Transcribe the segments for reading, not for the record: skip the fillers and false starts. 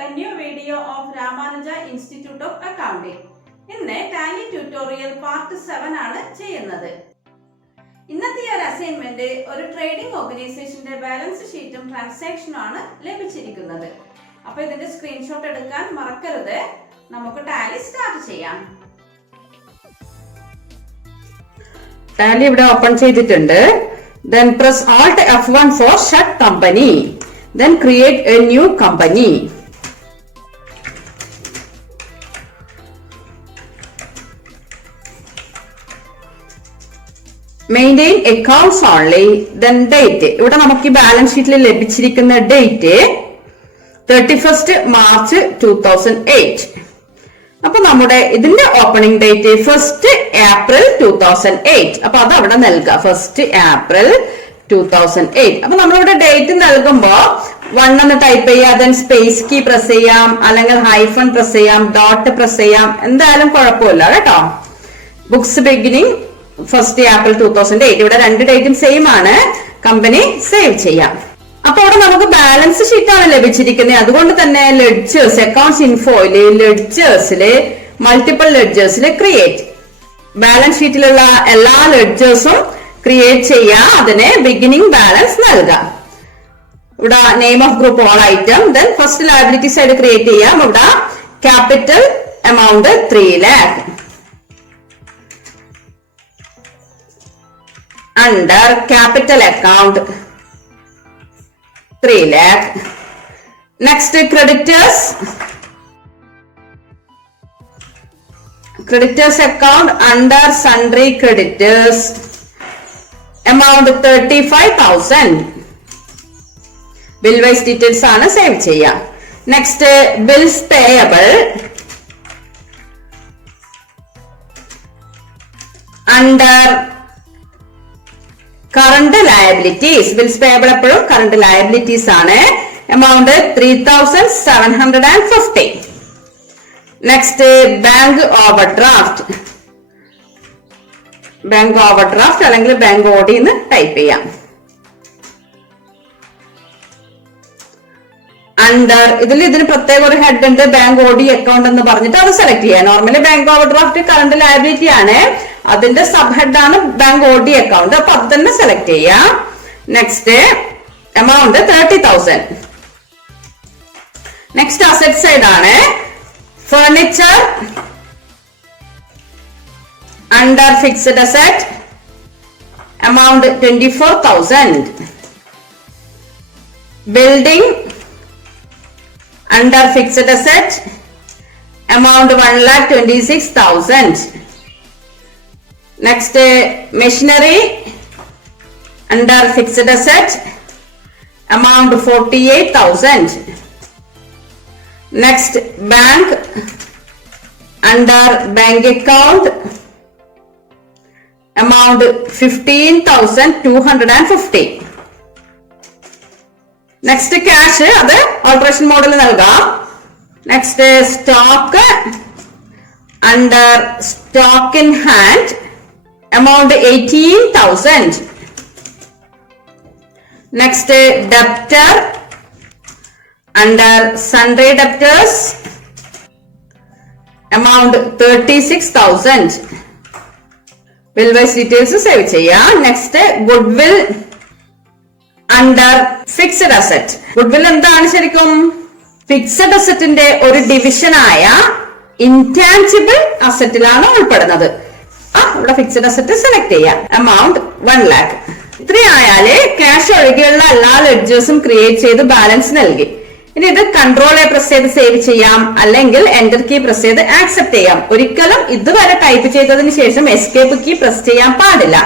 a new video of Ramanuja Institute of Accounting. ഇന്ന് Tally tutorial part 7 ആണ് ചെയ്യുന്നത്. ഇന്നത്തെ ഒരു അസൈൻമെന്റ് ഒരു ട്രേഡിംഗ് ഓർഗനൈസേഷന്റെ ബാലൻസ് ഷീറ്റും ട്രാൻസാക്ഷനും ആണ് ലഭിച്ചിരിക്കുന്നത്. അപ്പോൾ ഇതിന്റെ സ്ക്രീൻഷോട്ട് എടുക്കാൻ മറക്കരുത്. നമുക്ക് ടാലി സ്റ്റാർട്ട് ചെയ്യാം. ടാലി ഇവിടെ ഓപ്പൺ ചെയ്തിട്ടുണ്ട്. Then press Alt F1 for shut company. Then create a new company. Maintain accounts only. Then date. ഇവിടെ നമുക്ക് ബാലൻസ് ഷീറ്റിൽ ലഭിച്ചിരിക്കുന്ന ഡേറ്റ് 31st March 2008. അപ്പൊ നമ്മുടെ ഇതിന്റെ ഓപ്പണിംഗ് ഡേറ്റ് 1st April 2008. അപ്പൊ അത് അവിടെ നൽകുക 1st April 2008. അപ്പൊ നമ്മളിവിടെ ഡേറ്റ് നൽകുമ്പോ 1 എന്ന് ടൈപ്പ് ചെയ്യാം, ദെൻ സ്പേസ് കീ പ്രസ് ചെയ്യാം, അല്ലെങ്കിൽ ഹൈഫൺ പ്രസ് ചെയ്യാം, ഡോട്ട് പ്രസ് ചെയ്യാം, എന്തായാലും കുഴപ്പമില്ല കേട്ടോ. Books beginning 1st April 2008. ഇവിടെ രണ്ട് ഡേറ്റും സെയിം ആണ്. കമ്പനി സേവ് ചെയ്യാം. അപ്പൊ ഇവിടെ നമുക്ക് ബാലൻസ് ഷീറ്റ് ആണ് ലഭിച്ചിരിക്കുന്നത്. അതുകൊണ്ട് തന്നെ ലെഡ്ജേഴ്സ്, അക്കൗണ്ട്സ് ഇൻഫോയില് ലെഡ്ജേഴ്സില് മൾട്ടിപ്പിൾ ലെഡ്ജേഴ്സില് ക്രിയേറ്റ്, ബാലൻസ് ഷീറ്റിലുള്ള എല്ലാ ലെഡ്ജേഴ്സും ക്രിയേറ്റ് ചെയ്യാം. അതിന് ബിഗിനിങ് ബാലൻസ് നൽകാം. ഇവിടെ name of group all item, then first liability side create ചെയ്യാം. ഇവിടെ capital amount 3 lakh, under capital account 3 lakh. Next, creditors account under sundry creditors amount 35,000. bill wise details ആണ് സേവ് ചെയ്യാം. Next, bills payable under current liabilities. bills payable എപ്പോഴും current liabilities ആണ്. amount 3,750. next, bank overdraft അല്ലെങ്കിൽ bank Audi എന്ന് type ചെയ്യാം. Under ഇതിന് പ്രത്യേക ഒരു ഹെഡ് ഉണ്ട്, ബാങ്ക് ഓഡി അക്കൗണ്ട് എന്ന് പറഞ്ഞിട്ട് അത് സെലക്ട് ചെയ്യാം. Normally bank overdraft current liability ആണ്, അതിന്റെ സബ് ഹെഡ് ആണ് ബാങ്ക് ഓഡി അക്കൗണ്ട്. അപ്പൊ അത് തന്നെ സെലക്ട് ചെയ്യാം. Next, amount 30,000. Next asset side ആണ്. Furniture under fixed asset amount 24,000. Building under fixed asset amount 1,26,000. next, machinery under fixed asset amount 48,000. next, bank under bank account amount 15,250. Next, cash അത് alteration model നൽകാം. Next, stock under stock in hand amount 18,000. Next, debtor under sundry debtors amount 36,000. Bill wise details save ചെയ്യാം. Next, goodwill under fixed asset. Goodwill എന്താണ് ശരിക്കും? Fixed അസറ്റിന്റെ ഒരു ഡിവിഷനായ intangible അസറ്റിലാണ് ഉൾപ്പെടുന്നത്. ഇവിടെ fixed asset select ചെയ്യാം. Amount 1 lakh. ഇത്രയായാല് cash ഒഴികെയുള്ള എല്ലാ ലെഡ്ജേഴ്സും ക്രിയേറ്റ് ചെയ്ത് ബാലൻസ് നൽകി. ഇനി ഇത് കൺട്രോൾ എ പ്രസ് ചെയ്ത് സേവ് ചെയ്യാം, അല്ലെങ്കിൽ എന്റർ കീ പ്രസ് ചെയ്ത് ആക്സെപ്റ്റ് ചെയ്യാം. ഒരിക്കലും ഇതുവരെ ടൈപ്പ് ചെയ്തതിന് ശേഷം എസ്കേപ്പ് കീ പ്രസ് ചെയ്യാൻ പാടില്ല.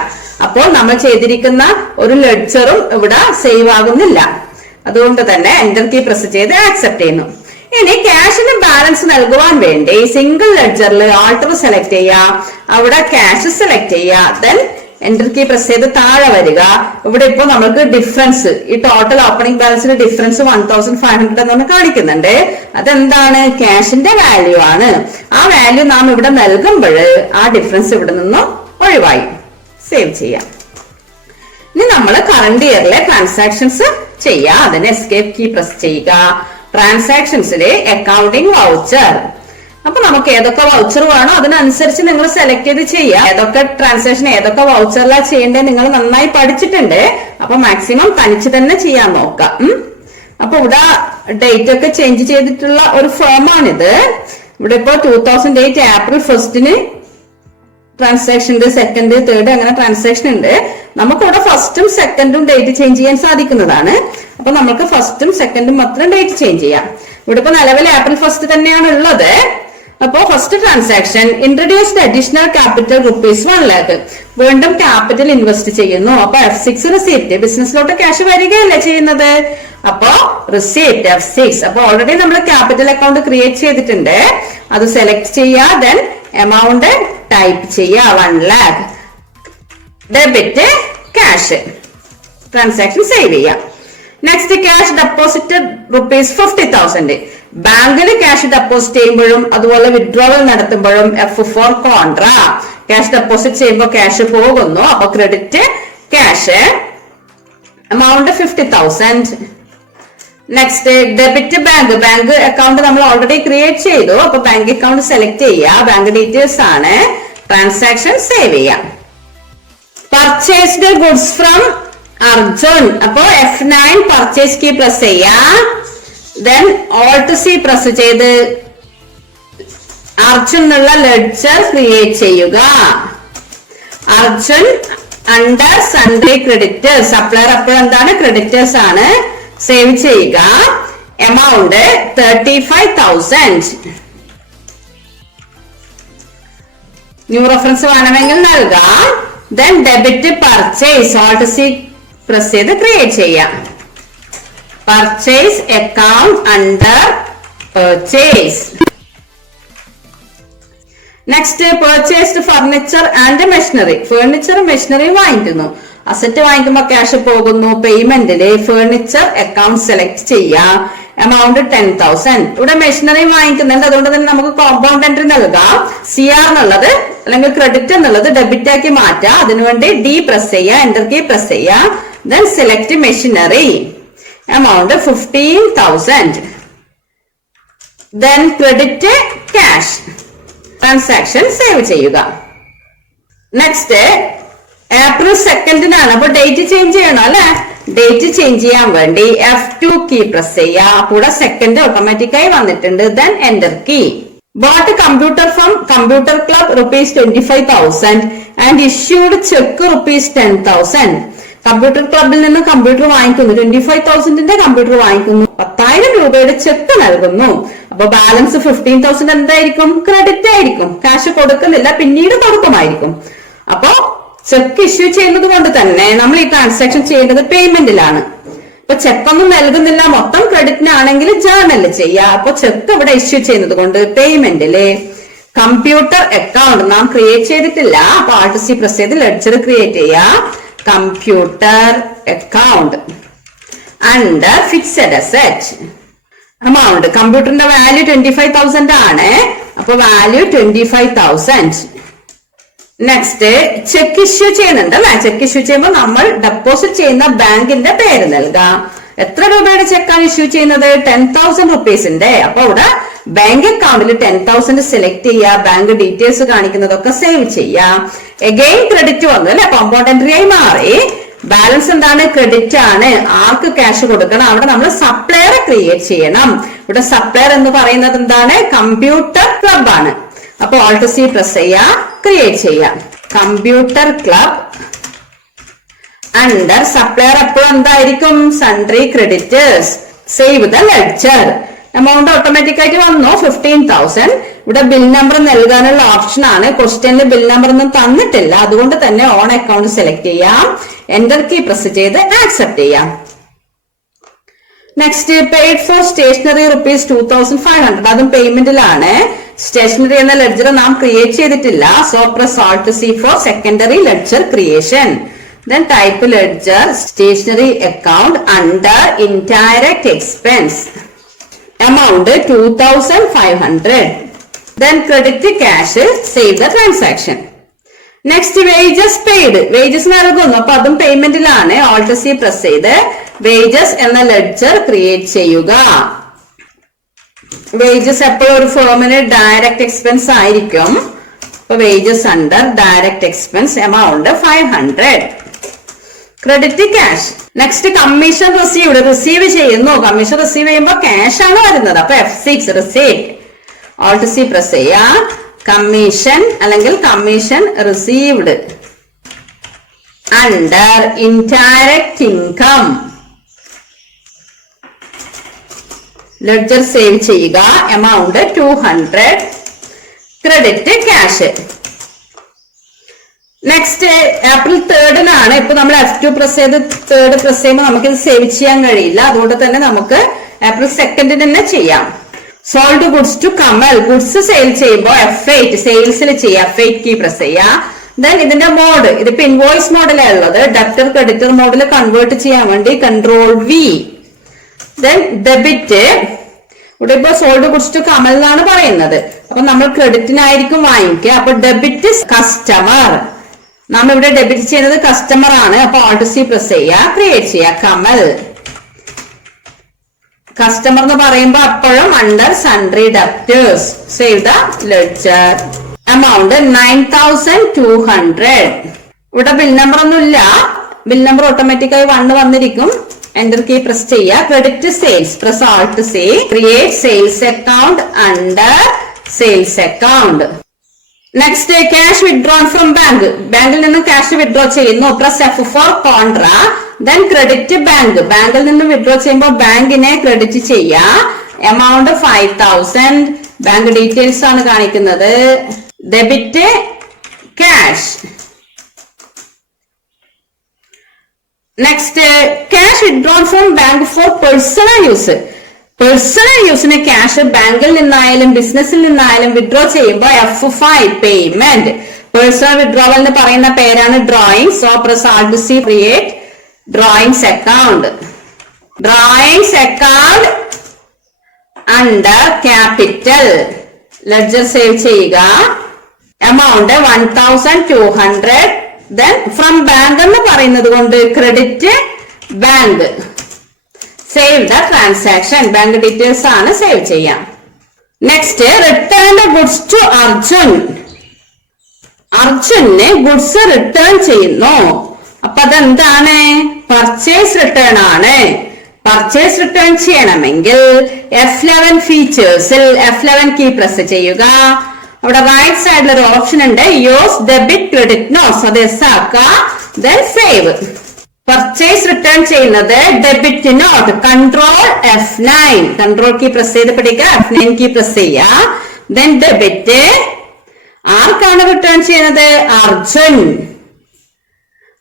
അപ്പോൾ നമ്മൾ ചെയ്തിരിക്കുന്ന ഒരു ലെഡ്ജറും ഇവിടെ സേവ് ആകുന്നില്ല. അതുകൊണ്ട് തന്നെ എന്റർ കീ പ്രസ് ചെയ്ത് ആക്സെപ്റ്റ് ചെയ്യുന്നു. ഇനി ക്യാഷിന് ബാലൻസ് നൽകുവാൻ വേണ്ടി സിംഗിൾ ലെഡ്ജറിൽ ആൾട്ടർ സെലക്ട് ചെയ്യുക, അവിടെ ക്യാഷ് സെലക്ട് ചെയ്യുക, ദെൻ എന്റർ കീ പ്രസ് ചെയ്ത് താഴെ വരിക. ഇവിടെ ഇപ്പൊ നമുക്ക് ഡിഫറൻസ്, ഈ ടോട്ടൽ ഓപ്പണിംഗ് ബാലൻസിന്റെ ഡിഫറൻസ് 1,500 എന്ന് കാണിക്കുന്നുണ്ട്. അതെന്താണ്? ക്യാഷിന്റെ വാല്യൂ ആണ്. ആ വാല്യൂ നാം ഇവിടെ നൽകുമ്പോൾ ആ ഡിഫറൻസ് ഇവിടെ നിന്നും ഒഴിവായി. സേവ് ചെയ്യാം. ഇനി നമ്മൾ കറണ്ട് ഇയറിലെ ട്രാൻസാക്ഷൻസ് ചെയ്യാം. അതിന് എസ്കേപ്പ് കീ പ്രസ് ചെയ്യുക. ട്രാൻസാക്ഷൻസിലെ അക്കൗണ്ടിങ് വൗച്ചർ. അപ്പൊ നമുക്ക് ഏതൊക്കെ വൗച്ചർ വേണോ അതിനനുസരിച്ച് നിങ്ങൾ സെലക്ട് ചെയ്ത് ചെയ്യാം. ഏതൊക്കെ ട്രാൻസാക്ഷൻ ഏതൊക്കെ വൗച്ചറിലാണ് ചെയ്യേണ്ടത് നിങ്ങൾ നന്നായി പഠിച്ചിട്ടുണ്ട്. അപ്പൊ മാക്സിമം തനിച്ച് തന്നെ ചെയ്യാൻ നോക്കാം. അപ്പൊ ഇവിടെ ഡേറ്റ് ഒക്കെ ചേഞ്ച് ചെയ്തിട്ടുള്ള ഒരു ഫോമാണിത്. ഇവിടെ ഇപ്പോ 2008 ഏപ്രിൽ 1 ട്രാൻസാക്ഷൻ ഉണ്ട്, 2, 3 അങ്ങനെ ട്രാൻസാക്ഷൻ ഉണ്ട്. നമുക്ക് ഇവിടെ 1ഉം 2ഉം ഡേറ്റ് ചേഞ്ച് ചെയ്യാൻ സാധിക്കുന്നതാണ്. അപ്പൊ നമുക്ക് 1ഉം 2ഉം മാത്രം ഡേറ്റ് ചേഞ്ച് ചെയ്യാം. ഇവിടെ ഇപ്പൊ നിലവിൽ ഏപ്രിൽ 1 തന്നെയാണ് ഉള്ളത്. അപ്പോ first transaction introduced additional capital ₹1 lakh. വീണ്ടും ക്യാപിറ്റൽ ഇൻവെസ്റ്റ് ചെയ്യുന്നു. അപ്പൊ F6 റിസീപ്റ്റ്, ബിസിനസ്സിലോട്ട് ക്യാഷ് വരികയല്ലേ ചെയ്യുന്നത്. അപ്പോ റിസീപ്റ്റ് F6. അപ്പൊ ഓൾറെഡി നമ്മൾ ക്യാപിറ്റൽ അക്കൗണ്ട് ക്രിയേറ്റ് ചെയ്തിട്ടുണ്ട്. അത് സെലക്ട് ചെയ്യുക. ദെൻ എമൗണ്ട് ടൈപ്പ് ചെയ്യുക 1 lakh. Debit cash. Transaction save ചെയ്യാം. Next cash deposited ₹50,000. ബാങ്കിൽ ക്യാഷ് ഡെപ്പോസിറ്റ് ചെയ്യുമ്പോഴും അതുപോലെ വിഡ്രോവൽ നടത്തുമ്പോഴും F4 കോൺട്ര. ക്യാഷ് ഡെപ്പോസിറ്റ് ചെയ്യുമ്പോൾ ക്യാഷ് പോകുന്നു. അപ്പൊ credit cash, amount 50,000. Next debit bank. Bank account നമ്മൾ ഓൾറെഡി ക്രിയേറ്റ് ചെയ്തു. അപ്പൊ ബാങ്ക് അക്കൗണ്ട് സെലക്ട് ചെയ്യുക. ബാങ്ക് ഡീറ്റെയിൽസ് ആണ്. ട്രാൻസാക്ഷൻ സേവ് ചെയ്യാം. Purchased goods from Arjun. അപ്പോ F9 പർച്ചേസ് കീ പ്രസ് ചെയ്യാം. ദെൻ Alt C പ്രസ് ചെയ്ത് അർജുൻ എന്നുള്ള ലെഡ്ജർ ക്രിയേറ്റ് ചെയ്യുക. Arjun under Sunday creditors. Supplier അപ്പോൾ എന്താണ്, ക്രെഡിറ്റേഴ്സ് ആണ്. സേവ് ചെയ്യുക. എമൗണ്ട് 35,000. ന്യൂ റെഫറൻസ് വേണമെങ്കിൽ നൽകാം. Then debit purchase. Alt C press ചെയ്ത് ക്രിയേറ്റ് ചെയ്യാം. Purchase account under purchase. Next purchased furniture and machinery. Furniture machinery വാങ്ങിക്കുന്നു. അസറ്റ് വാങ്ങിക്കുമ്പോൾ ക്യാഷ് പോകുന്നു. പേയ്മെന്റില് ഫർണിച്ചർ അക്കൗണ്ട് സെലക്ട് ചെയ്യാം. എമൗണ്ട് 10,000. ഇവിടെ മെഷീനറി വാങ്ങിക്കുന്നുണ്ട്. അതുകൊണ്ട് തന്നെ നമുക്ക് കോമ്പൗണ്ട് എൻട്രി നൽകാം. CR എന്നുള്ളത് അല്ലെങ്കിൽ ക്രെഡിറ്റ് എന്നുള്ളത് ഡെബിറ്റ് ആക്കി മാറ്റാം. അതിനുവേണ്ടി D പ്രസ് ചെയ്യുക, എന്റർ കീ പ്രസ് ചെയ്യുക. Then select machinery. Amount 15,000. Then credit cash. Transaction save ചെയ്യുക. നെക്സ്റ്റ് ഏപ്രിൽ 2 അപ്പൊ ഡേറ്റ് ചേഞ്ച് ചെയ്യണം അല്ലെ. ഡേറ്റ് ചേഞ്ച് ചെയ്യാൻ വേണ്ടി F2 കീ പ്രസ് ചെയ്യുക. കൂടെ സെക്കൻഡ് ഓട്ടോമാറ്റിക്കായി വന്നിട്ടുണ്ട്. Then enter key. Bought computer from computer club ₹25,000 and issued cheque ₹10,000. Computer ക്ലബിൽ നിന്ന് കമ്പ്യൂട്ടർ വാങ്ങിക്കുന്നു. 25,000ന്റെ കമ്പ്യൂട്ടർ വാങ്ങിക്കുന്നു. 10,000 രൂപയുടെ ചെക്ക് നൽകുന്നു. അപ്പൊ ബാലൻസ് 15,000 എന്തായിരിക്കും, ക്രെഡിറ്റ് ആയിരിക്കും. ക്യാഷ് കൊടുക്കുന്നില്ല, പിന്നീട് കൊടുക്കുമായിരിക്കും. അപ്പോ ചെക്ക് ഇഷ്യൂ ചെയ്യുന്നത് കൊണ്ട് തന്നെ നമ്മൾ ഈ ട്രാൻസാക്ഷൻ ചെയ്യേണ്ടത് പേയ്മെന്റിലാണ്. ഇപ്പൊ ചെക്കൊന്നും നൽകുന്നില്ല, മൊത്തം ക്രെഡിറ്റിനാണെങ്കിൽ ജേർണലിൽ ചെയ്യാം. അപ്പൊ ചെക്ക് ഇവിടെ ഇഷ്യൂ ചെയ്യുന്നത് കൊണ്ട് പേയ്മെന്റില് കമ്പ്യൂട്ടർ അക്കൗണ്ട് നാം ക്രിയേറ്റ് ചെയ്തിട്ടില്ല. അപ്പൊ Alt C പ്രസ് ചെയ്ത് ലെഡ്ജർ ക്രിയേറ്റ് ചെയ്യാം. Computer account under fixed asset. Amount കമ്പ്യൂട്ടറിന്റെ വാല്യൂ 25,000 ആണ്. അപ്പൊ വാല്യൂ 25,000. നെക്സ്റ്റ് ചെക്ക് ഇഷ്യൂ ചെയ്യുന്നുണ്ട് അല്ലെ. ചെക്ക് ഇഷ്യൂ ചെയ്യുമ്പോൾ നമ്മൾ ഡെപ്പോസിറ്റ് ചെയ്യുന്ന ബാങ്കിന്റെ പേര് നൽകാം. എത്ര രൂപയുടെ ചെക്കാണ് ഇഷ്യൂ ചെയ്യുന്നത്, 10,000 റുപ്പീസിന്റെ. അപ്പൊ ഇവിടെ ബാങ്ക് അക്കൗണ്ടിൽ 10,000 സെലക്ട് ചെയ്യുക. ബാങ്ക് ഡീറ്റെയിൽസ് കാണിക്കുന്നതൊക്കെ സേവ് ചെയ്യാം. എഗെയിൻ ക്രെഡിറ്റ് വന്നു അല്ലെ, കോമ്പൗണ്ട് എൻട്രി ആയി മാറി. ബാലൻസ് എന്താണ്, ക്രെഡിറ്റ് ആണ്. ആർക്ക് ക്യാഷ് കൊടുക്കണം, അവിടെ നമ്മൾ സപ്ലയർ ക്രിയേറ്റ് ചെയ്യണം. ഇവിടെ സപ്ലയർ എന്ന് പറയുന്നത് എന്താണ്, കമ്പ്യൂട്ടർ ക്ലബ് ആണ്. അപ്പൊ Alt C പ്രസ് ചെയ്യാം, ക്രിയേറ്റ് ചെയ്യാം. കമ്പ്യൂട്ടർ ക്ലബ് അണ്ടർ സപ്ലയർ അപ്പോൾ എന്തായിരിക്കും, sundry creditors. Save the ledger. Amount automatic ആയിട്ട് വന്നു 15,000. ഇവിടെ ബിൽ നമ്പർ നൽകാനുള്ള ഓപ്ഷൻ ആണ്. ക്വസ്റ്റ്യനിൽ ബിൽ നമ്പർ ഒന്നും തന്നിട്ടില്ല, അതുകൊണ്ട് തന്നെ ഓൺ അക്കൗണ്ട് സെലക്ട് ചെയ്യാം. എന്റർ കീ പ്രസ് ചെയ്ത് ആക്സെപ്റ്റ് ചെയ്യാം. Next paid for stationery ₹2,500. അതും പേയ്മെന്റിലാണ്. സ്റ്റേഷനറി എന്ന ലെഡ്ജർ നാം ക്രിയേറ്റ് ചെയ്തിട്ടില്ല. So press Alt C for secondary ledger creation. Then type ledger stationery account under indirect expense. Amount 2,500. Then credit cash. Save the transaction. Next wages paid. Wages നൽകുന്നു. അപ്പൊ അതും പേയ്മെന്റിലാണ്. Alt C press ചെയ്ത് wages എന്ന ledger create ചെയ്യുക. Wages എപ്പോഴും ഒരു ഫേമിന് ഡയറക്റ്റ് എക്സ്പെൻസ് ആയിരിക്കും. അപ്പൊ wages under direct expense amount 500. Credit cash. Next commission receive ചെയ്യുന്നു. കമ്മീഷൻ റിസീവ് ചെയ്യുമ്പോൾ ക്യാഷ് ആണ് വരുന്നത്. അപ്പൊ F6 received. Alt C press ചെയ്യാ. കമ്മീഷൻ അല്ലെങ്കിൽ commission received under indirect income. Ledger save ചെയ്യുക. Amount 200. Credit cash. Next April 3 ഇപ്പൊ നമ്മൾ F2 പ്രസ് ചെയ്ത് 3 പ്രസ് ചെയ്യുമ്പോൾ നമുക്ക് ഇത് സേവ് ചെയ്യാൻ കഴിയില്ല. അതുകൊണ്ട് തന്നെ നമുക്ക് April 2 തന്നെ ചെയ്യാം. Sold goods to Kamal. Goods sale ചെയ്യുമ്പോൾ F8 സെയിൽസിൽ ചെയ്യാം. F8 കീ പ്രസ് ചെയ്യാം. ദെൻ ഇതിന്റെ മോഡ് ഇതിപ്പോ ഇൻവോയ്സ് മോഡിലാണ് ഉള്ളത്. ഡെബ്റ്റർ ക്രെഡിറ്റർ മോഡിൽ കൺവേർട്ട് ചെയ്യാൻ വേണ്ടി Ctrl+V. Then debit. ഇവിടെ ഇപ്പൊ സോൾഡ് ഗുഡ്സ് ടു കമൽ എന്നാണ് പറയുന്നത്. അപ്പൊ നമ്മൾ ക്രെഡിറ്റിനായിരിക്കും വാങ്ങിക്കുക. അപ്പൊ ഡെബിറ്റ് കസ്റ്റമർ. നാം ഇവിടെ ഡെബിറ്റ് ചെയ്യുന്നത് കസ്റ്റമർ ആണ്. അപ്പൊ Alt C പ്രസ് ചെയ്യുക. ക്രിയേറ്റ് ചെയ്യുക കമൽ. കസ്റ്റമർ എന്ന് പറയുമ്പോ അപ്പോഴും under sundry debtors. Save the ledger. Amount 9200. ഇവിടെ ബിൽ നമ്പർ ഒന്നുമില്ല. ബിൽ നമ്പർ ഓട്ടോമാറ്റിക്കായി 1 വന്നിരിക്കും. എന്റർ കീ പ്രസ് ചെയ്യുക. Credit sales. Press Alt C. Create sales account under sales account. Next cash withdrawn from bank. ബാങ്കിൽ നിന്ന് ക്യാഷ് വിഡ്രോ ചെയ്യുന്നു. Press F four contra. Then credit bank. ബാങ്കിൽ നിന്ന് withdraw ചെയ്യുമ്പോൾ ബാങ്കിനെ ക്രെഡിറ്റ് ചെയ്യാം. എമൗണ്ട് 5000. ബാങ്ക് ഡീറ്റെയിൽസ് ആണ് കാണിക്കുന്നത്. Debit cash. Next cash withdrawn from bank for personal use. Personal യൂസിന് ക്യാഷ് ബാങ്കിൽ നിന്നായാലും ബിസിനസ്സിൽ നിന്നായാലും വിഡ്രോ ചെയ്യുമ്പോൾ F5 പേയ്മെന്റ്. പേഴ്സണൽ വിഡ്രോവൽ എന്ന് പറയുന്ന പേരാണ് drawing. So press Alt C create drawings account. Drawings account under capital. Ledger save ചെയ്യുക. എമൗണ്ട് 1200. ദെൻ ഫ്രം ബാങ്ക് എന്ന് പറയുന്നത് കൊണ്ട് credit bank. Save the transaction. Bank details ആണ് സേവ് ചെയ്യാം. Next return the goods to Arjun. അർജുന് goods return ചെയ്യുന്നു. അപ്പൊ അതെന്താണ്? പർച്ചേസ് റിട്ടേൺ ആണ്. പർച്ചേസ് റിട്ടേൺ ചെയ്യണമെങ്കിൽ F11 ഫീച്ചേഴ്സിൽ F11 കീ പ്രസ് ചെയ്യുക. അവിടെ റൈറ്റ് സൈഡിൽ ഒരു ഓപ്ഷൻ ഉണ്ട്. Use debit credit notes. അത് എസ് ആക്കുക. Then save. പർച്ചേസ് റിട്ടേൺ ചെയ്യുന്നത് debit note. Ctrl+F9. Control key press ചെയ്ത് പിടിക്കുക. F9 കീ പ്രസ് ചെയ്യുക. Then debit. ആർക്കാണ് റിട്ടേൺ ചെയ്യുന്നത്? അർജുൻ.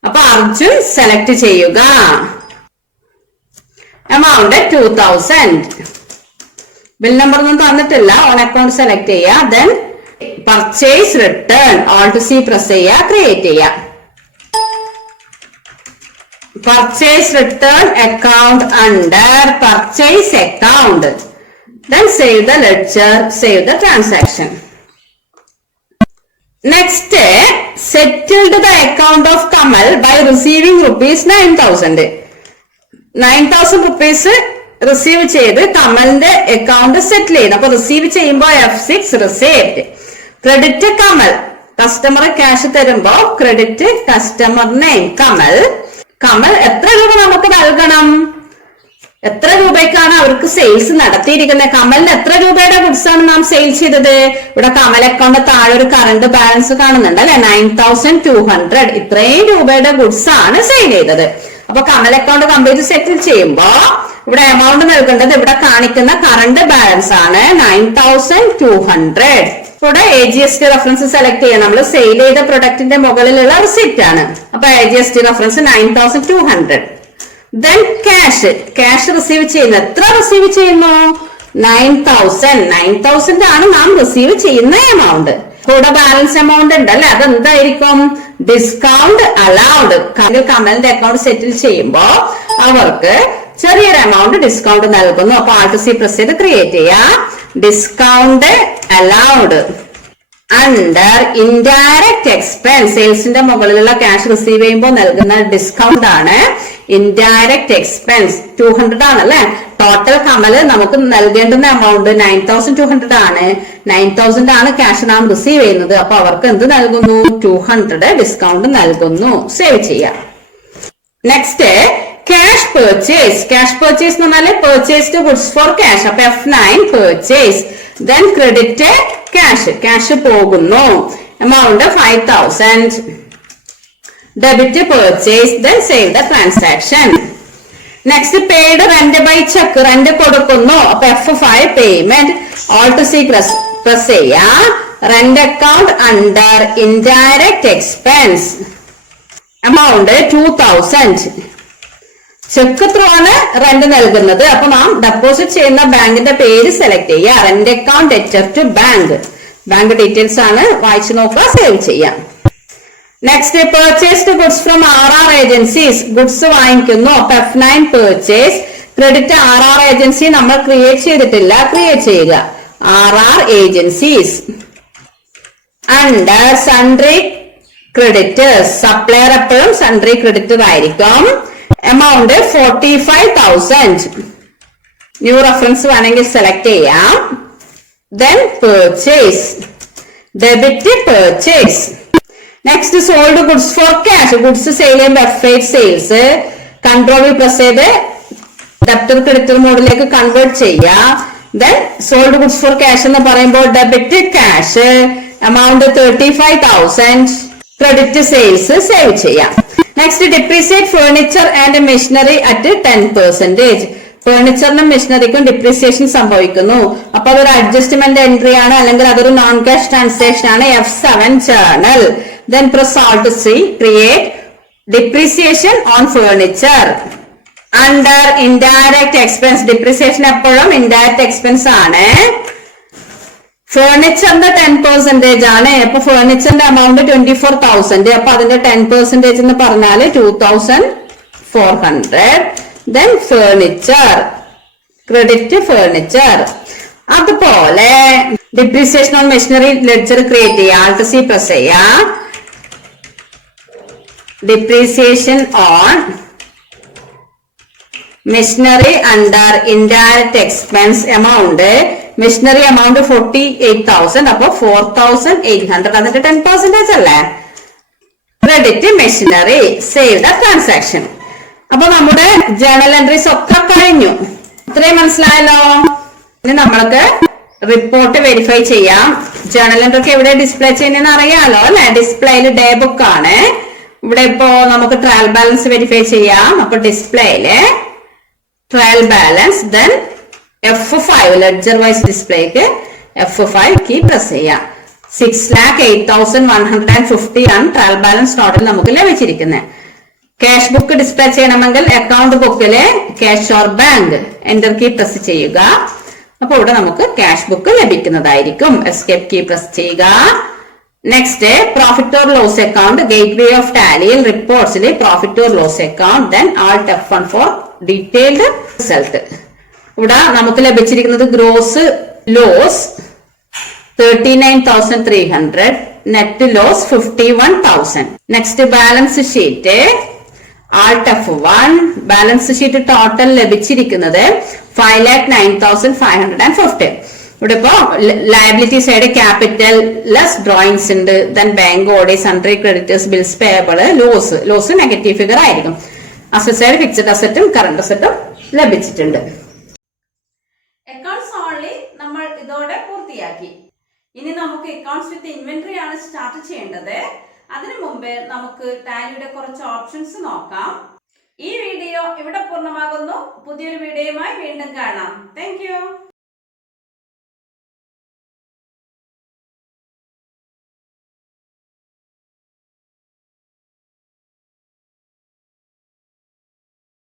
അപ്പൊ അർജുൻ സെലക്ട് ചെയ്യുക. എമൗണ്ട് 2000. ബിൽ നമ്പർ ഒന്നും തന്നിട്ടില്ല. ഓൺ അക്കൗണ്ട് സെലക്ട് ചെയ്യുക. Then purchase return. Alt C press ചെയ്യുക. ക്രിയേറ്റ് ചെയ്യുക. Purchase return account under purchase account. Then save the ledger, save the transaction. Next, settled the account of Kamal by receiving rupees 9,000. 9,000 rupees receive ചെയ്ത് കമലിന്റെ account settle ചെയ്യുന്നു. അപ്പൊ receive ചെയ്യുമ്പോൾ F6 received. Credit Kamal. Customer cash തരുമ്പോ credit customer name Kamal. Kamal എത്ര രൂപ നമുക്ക് നൽകണം? എത്ര രൂപയ്ക്കാണ് അവർക്ക് സെയിൽസ് നടത്തിയിരിക്കുന്നത്? കമലിന് എത്ര രൂപയുടെ ഗുഡ്സ് ആണ് നാം സെയിൽ ചെയ്തത്? ഇവിടെ കമൽ അക്കൗണ്ട് താഴെ ഒരു കറണ്ട് ബാലൻസ് കാണുന്നുണ്ട് അല്ലെ, 9200. ഇത്രയും രൂപയുടെ ഗുഡ്സ് ആണ് സെയിൽ ചെയ്തത്. അപ്പൊ കമൽ അക്കൗണ്ട് കംപ്ലീറ്റ് സെറ്റിൽ ചെയ്യുമ്പോ ഇവിടെ എമൗണ്ട് നൽകേണ്ടത് ഇവിടെ കാണിക്കുന്ന കറണ്ട് ബാലൻസ് ആണ് 9200. ഇവിടെ AGST റെഫറൻസ് സെലക്ട് ചെയ്യാം. നമ്മൾ സെയിൽ ചെയ്ത പ്രൊഡക്റ്റിന്റെ മുകളിലുള്ള റിസിപ്റ്റ് ആണ്. അപ്പൊ AGST reference 9200. Then cash receive ചെയ്യുന്നു. എത്ര റിസീവ് ചെയ്യുന്നു? 9000 ആണ് നാം റിസീവ് ചെയ്യുന്ന എമൗണ്ട്. കൂടെ ബാലൻസ് എമൗണ്ട് ഉണ്ട് അല്ലെ, അതെന്തായിരിക്കും? Discount allowed. കമലിന്റെ അക്കൗണ്ട് സെറ്റിൽ ചെയ്യുമ്പോ അവർക്ക് ചെറിയൊരു എമൗണ്ട് ഡിസ്കൗണ്ട് നൽകുന്നു. അപ്പൊ Alt C പ്രസ് ചെയ്ത് ക്രിയേറ്റ് ചെയ്യാം. Discount allowed under indirect expense, സെയിൽസിന്റെ മുകളിലുള്ള ക്യാഷ് റിസീവ് ചെയ്യുമ്പോൾ നൽകുന്ന ഡിസ്കൗണ്ട് ആണ് ഇൻഡയറക്റ്റ് എക്സ്പെൻസ്. 200 ആണല്ലേ ടോട്ടൽ. കമല് നമുക്ക് നൽകേണ്ടുന്ന എമൗണ്ട് 9200 ആണ്. 9000 ആണ് ക്യാഷ് നാം റിസീവ് ചെയ്യുന്നത്. അപ്പൊ അവർക്ക് എന്ത് നൽകുന്നു? 200 ഡിസ്കൗണ്ട് നൽകുന്നു. സേവ് ചെയ്യാം. Next cash purchase. Cash purchase എന്ന് പറഞ്ഞാൽ പെർച്ചേസ്ഡ് ഗുഡ്സ് ഫോർ ക്യാഷ്. അപ്പൊ F9 purchase. Then credit cash, cash പോകുന്നു. Amount 5000. Debit purchase. Then save the transaction. Next paid rent by cheque, rent കൊടുക്കുന്നു. അപ്പൊ F5 payment. Alt C press ചെയ്യാം. Rent account under indirect expense. Amount 2000. Cheque through ആണ് rent നൽകുന്നത്. അപ്പൊ നാം deposit ചെയ്യുന്ന ബാങ്കിന്റെ പേര് സെലക്ട് ചെയ്യുക. Rent account debtor to bank. Bank details ആണ്, വായിച്ചു നോക്കുക, സേവ് ചെയ്യാം. Next purchased goods from RR agencies. Goods വാങ്ങിക്കുന്നു. അപ്പൊ F9 purchase. Credit RR agency നമ്മൾ ക്രിയേറ്റ് ചെയ്തിട്ടില്ല, ക്രിയേറ്റ് ചെയ്യുക. RR agencies. Under sundry creditors, supplier എപ്പോഴും സൺട്രി ക്രെഡിറ്റർ ആയിരിക്കും. എമൗണ്ട് 45,000. ന്യൂ റെഫറൻസ് വേണമെങ്കിൽ സെലക്ട് ചെയ്യാം. Then purchase. Debit purchase. Next sold goods for cash. Goods sale ചെയ്യുമ്പോൾ F8 സെയിൽസ്. കൺട്രോൾ പ്രസ് ചെയ്ത് debtor creditor മോഡിലേക്ക് convert ചെയ്യാം. Then sold goods for cash എന്ന് പറയുമ്പോൾ debit cash. Amount 35,000. Credit sales. Save ചെയ്യാം. Next depreciate furniture and machinery at 10%. ഫേർണിച്ചറിനും മെഷീനറിക്കും depreciation സംഭവിക്കുന്നു. അപ്പൊ അതൊരു അഡ്ജസ്റ്റ്മെന്റ് എൻട്രി ആണ്, അല്ലെങ്കിൽ അതൊരു നോൺ ക്യാഷ് ട്രാൻസാക്ഷൻ ആണ്. F7 journal. Then press Alt C create depreciation on furniture. Under indirect expense. Depreciation എപ്പോഴും ഇൻഡയറക്റ്റ് എക്സ്പെൻസ് ആണ്. ഫേർണിച്ചറിന്റെ 10% ആണ്. അപ്പൊ ഫേർണിച്ചറിന്റെ എമൗണ്ട് 24,000. അപ്പൊ അതിന്റെ 10% എന്ന് പറഞ്ഞാല് 2400. Then furniture. Credit furniture. അതുപോലെ depreciation on machinery ledger create ചെയ്യാം. Alt C പ്രസ് ചെയ്യാം. Depreciation on machinery under indirect expense. Amount machinery amount 48,000. അപ്പൊ 4,800. അതിന്റെ 10% അല്ലേ. Credit machinery. Save the transaction. അപ്പൊ നമ്മുടെ ജേർണൽ എൻട്രീസ് ഒക്കെ കഴിഞ്ഞു. ഇത്രയും മനസ്സിലായല്ലോ. ഇനി നമ്മൾക്ക് റിപ്പോർട്ട് വെരിഫൈ ചെയ്യാം. ജേർണൽ എൻട്രി ഒക്കെ എവിടെ ഡിസ്പ്ലേ ചെയ്യുന്നതെന്ന് അറിയാലോ അല്ലെ. ഡിസ്പ്ലേയിൽ ഡേ ബുക്ക് ആണ്. ഇവിടെ ഇപ്പോ നമുക്ക് ട്രയൽ ബാലൻസ് വെരിഫൈ ചെയ്യാം. അപ്പൊ ഡിസ്പ്ലേയില് trial balance. Then F5 ledger wise ഡിസ്പ്ലേക്ക് F5 കീ പ്രസ് ചെയ്യാം. 6,08,150 ആണ് ട്രയൽ ബാലൻസ് ടോട്ടൽ നമുക്ക് ലഭിച്ചിരിക്കുന്നത്. ക്യാഷ് ബുക്ക് ഡിസ്പ്ലേ ചെയ്യണമെങ്കിൽ അക്കൗണ്ട് ബുക്കിലെ cash or bank enter key press ചെയ്യുക. അപ്പൊ ഇവിടെ നമുക്ക് ക്യാഷ് ബുക്ക് ലഭിക്കുന്നതായിരിക്കും. എസ്കേപ്പ് കീ പ്രസ് ചെയ്യുക. Next profit or loss account. Gateway of ടാലിയിൽ റിപ്പോർട്ട്സിൽ profit or loss account. Then Alt F1 for detailed result. ഇവിടെ നമുക്ക് ലഭിച്ചിരിക്കുന്നത് gross loss 39,300. Net loss 51,000. Next balance sheet. Alt F1. Balance sheet total ലഭിച്ചിരിക്കുന്നത് 5,09,550. ഇവിടെ ഇപ്പോ liability side capital less drawings ഉണ്ട്. Then bank OD, sundry creditors, bills payable, loss negative figure ആയിരിക്കും. Asset side fixed അസറ്റും current അസറ്റും ലഭിച്ചിട്ടുണ്ട്. Accounts only നമ്മൾ ഇതോടെ പൂർത്തിയാക്കി. ഇനി നമുക്ക് അക്കൗണ്ട്സ് വിത്ത് ഇൻവെന്ററി ആണ് സ്റ്റാർട്ട് ചെയ്യേണ്ടത്. അതിനു മുമ്പ് നമുക്ക് ടാലിയുടെ കുറച്ച് ഓപ്ഷൻസ് നോക്കാം. ഈ വീഡിയോ ഇവിടെ പൂർണ്ണമാകുന്നു. പുതിയൊരു വീഡിയോയുമായി വീണ്ടും കാണാം. താങ്ക്